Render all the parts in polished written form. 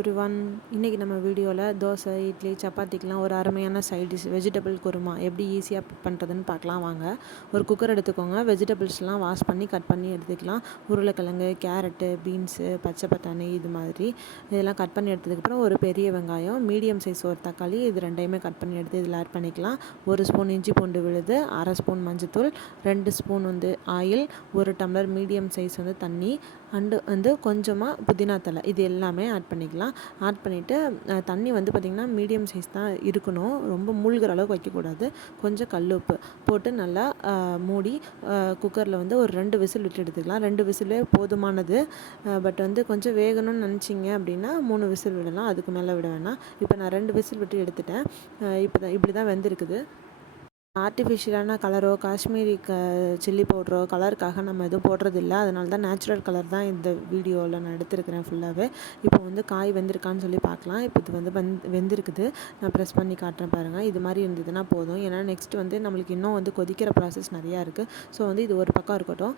Everyone, இன்றைக்கி நம்ம வீடியோவில் தோசை, இட்லி, சப்பாத்திக்கெலாம் ஒரு அருமையான சைட் டிஷ் வெஜிடபிள் குருமா எப்படி ஈஸியாக பண்ணுறதுன்னு பார்க்கலாம் வாங்க. ஒரு குக்கர் எடுத்துக்கோங்க. வெஜிடபிள்ஸ்லாம் வாஷ் பண்ணி கட் பண்ணி எடுத்துக்கலாம். உருளைக்கிழங்கு, கேரட்டு, பீன்ஸு, பச்சை பட்டாணி இது மாதிரி இதெல்லாம் கட் பண்ணி எடுத்ததுக்கப்புறம் ஒரு பெரிய வெங்காயம், மீடியம் சைஸ் ஒரு தக்காளி இது ரெண்டையுமே கட் பண்ணி எடுத்து இதில் ஆட் பண்ணிக்கலாம். 1 ஸ்பூன் இஞ்சி பூண்டு விழுது, 1/2 ஸ்பூன் மஞ்சத்தூள், 2 spoon oil, 1 tumbler medium size தண்ணி அண்டு கொஞ்சமாக புதினா தலை இது எல்லாமே ஆட் பண்ணிக்கலாம். ஆட் பண்ணிவிட்டு தண்ணி பார்த்திங்கன்னா மீடியம் சைஸ் தான் இருக்கணும், ரொம்ப மூழ்கிற அளவுக்கு வைக்கக்கூடாது. கொஞ்சம் கல் உப்பு போட்டு நல்லா மூடி குக்கரில் ஒரு 2 விசில் விட்டு எடுத்துக்கலாம். 2 விசிலே போதுமானது. பட் கொஞ்சம் வேகணும்னு நினச்சிங்க அப்படின்னா 3 விசில் விடலாம், அதுக்கு மேலே விட வேணாம். இப்போ நான் 2 விசில் விட்டு எடுத்துட்டேன். இப்படி தான் வெந்திருக்குது. ஆர்டிஃபிஷியலான கலரோ காஷ்மீரி சில்லி பவுடரோ கலருக்காக நம்ம எதுவும் போடுறதில்ல. அதனால தான் நேச்சுரல் கலர் தான் இந்த வீடியோவில் நான் எடுத்துருக்கிறேன் ஃபுல்லாகவே. இப்போ காய் வெந்திருக்கான்னு சொல்லி பார்க்கலாம். இப்போ இது வெந்திருக்குது. நான் ப்ரெஸ் பண்ணி காட்டுறேன் பாருங்கள். இது மாதிரி இருந்ததுன்னா போதும். ஏன்னா நெக்ஸ்ட் நம்மளுக்கு இன்னும் கொதிக்கிற ப்ராசஸ் நிறையா இருக்குது. ஸோ இது ஒரு பக்கம் இருக்கட்டும்.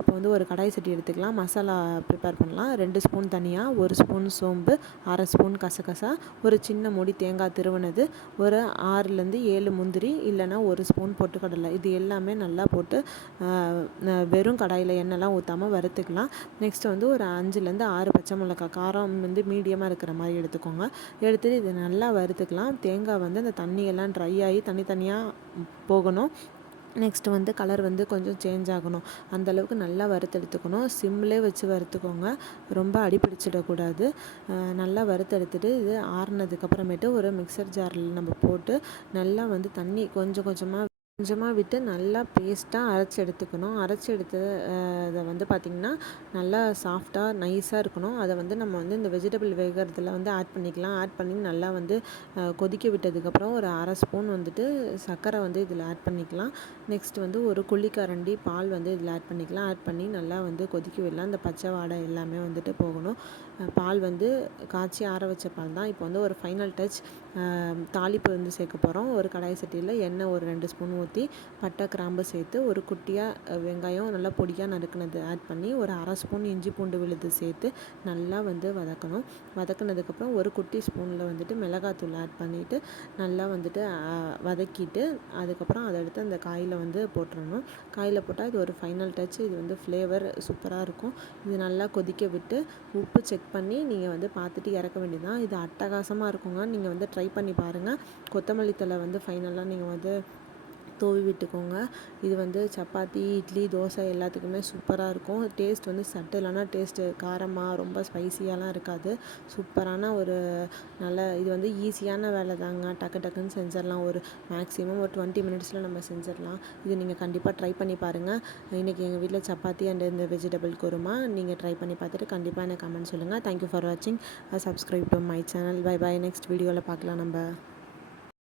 இப்போ ஒரு கடாய் சட்டி எடுத்துக்கலாம். மசாலா ப்ரிப்பேர் பண்ணலாம். 2 ஸ்பூன் தனியா, 1 ஸ்பூன் சோம்பு, 1/2 ஸ்பூன் கசகசா, ஒரு சின்ன மூடி தேங்காய் திருவுனது, ஒரு 6லேருந்து 7 முந்திரி, இல்லைன்னா 1 ஸ்பூன் பொட்டுக்கடலை இது எல்லாமே நல்லா போட்டு வெறும் கடாயில் எண்ணெய்லாம் ஊற்றாமல் வறுத்துக்கலாம். நெக்ஸ்ட் ஒரு 5லேருந்து 6 பச்சை மிளகாய் காரம் மீடியமாக இருக்கிற மாதிரி எடுத்துக்கோங்க. எடுத்துகிட்டு இது நல்லா வறுத்துக்கலாம். தேங்காய் அந்த தண்ணியெல்லாம் ட்ரை ஆகி தனித்தனியாக போகணும். நெக்ஸ்ட் கலர் கொஞ்சம் சேஞ்ச் ஆகணும். அந்தளவுக்கு நல்லா வறுத்தெடுத்துக்கணும். சிம்மிலே வச்சு வறுத்துக்கோங்க, ரொம்ப அடிப்பிடிச்சிடக்கூடாது. நல்லா வறுத்தெடுத்துட்டு இது ஆறுனதுக்கப்புறமேட்டு ஒரு மிக்சர் ஜாரில் நம்ம போட்டு நல்லா தண்ணி கொஞ்சம் கொஞ்சமாக விட்டு நல்லா பேஸ்ட்டாக அரைச்சி எடுத்துக்கணும். அரைச்சி எடுத்து அதை பார்த்திங்கன்னா நல்லா சாஃப்டாக நைஸாக இருக்கணும். அதை நம்ம இந்த வெஜிடபிள் வேகிறதுல ஆட் பண்ணிக்கலாம். ஆட் பண்ணி நல்லா கொதிக்க விட்டதுக்கப்புறம் ஒரு 1/2 ஸ்பூன் சர்க்கரை இதில் ஆட் பண்ணிக்கலாம். நெக்ஸ்ட் ஒரு குழிக்கரண்டி பால் இதில் ஆட் பண்ணிக்கலாம். ஆட் பண்ணி நல்லா கொதிக்க விடலாம். இந்த பச்சை வாடை எல்லாமே போகணும். பால் காய்ச்சி ஆற வச்ச பால் தான். இப்போ ஒரு ஃபைனல் டச் தாளிப்பு சேர்க்க போகிறோம். ஒரு கடாய் சட்டியில் எண்ணெய் ஒரு 2 ஸ்பூன் ஊற்றி பட்டை கிராம்பு சேர்த்து ஒரு குட்டியாக வெங்காயம் நல்லா பொடியாக நறுக்குனது ஆட் பண்ணி ஒரு 1/2 ஸ்பூன் இஞ்சி பூண்டு விழுது சேர்த்து நல்லா வதக்கணும். வதக்குனதுக்கப்புறம் ஒரு குட்டி ஸ்பூனில் மிளகாத்தூள் ஆட் பண்ணிவிட்டு நல்லா வதக்கிட்டு அதுக்கப்புறம் அதை எடுத்து அந்த காயில் போட்டுறணும். காயில் போட்டால் இது ஒரு ஃபைனல் டச். இது ஃப்ளேவர் சூப்பராக இருக்கும். இது நல்லா கொதிக்க விட்டு உப்பு செக் பண்ணி நீங்கள் பார்த்துட்டு இறக்க வேண்டியதுதான். இது அட்டகாசமாக இருக்குங்க. நீங்கள் ட்ரை பண்ணி பாருங்கள். கொத்தமல்லி தழை ஃபைனலாக நீங்கள் தூவி விட்டுக்கோங்க. இது சப்பாத்தி, இட்லி, தோசை எல்லாத்துக்குமே சூப்பராக இருக்கும். டேஸ்ட் சட்டிலான டேஸ்ட்டு, காரமாக ரொம்ப ஸ்பைசியாலாம் இருக்காது. சூப்பரான ஒரு நல்ல இது ஈஸியான வேலை தாங்க. டக்குன்னு செஞ்சிடலாம். ஒரு மேக்ஸிமம் ஒரு 20 மினிட்ஸில் நம்ம செஞ்சிடலாம். இது நீங்கள் கண்டிப்பாக ட்ரை பண்ணி பாருங்கள். இன்றைக்கி எங்கள் வீட்டில் சப்பாத்தி அண்ட் இந்த வெஜிடபிள் குருமா. நீங்கள் ட்ரை பண்ணி பார்த்துட்டு கண்டிப்பாக எனக்கு கமெண்ட் சொல்லுங்கள். தேங்க்யூ ஃபார் வாட்சிங். Subscribe to my channel. Bye bye. Next வீடியோவில் பார்க்கலாம் நம்ம.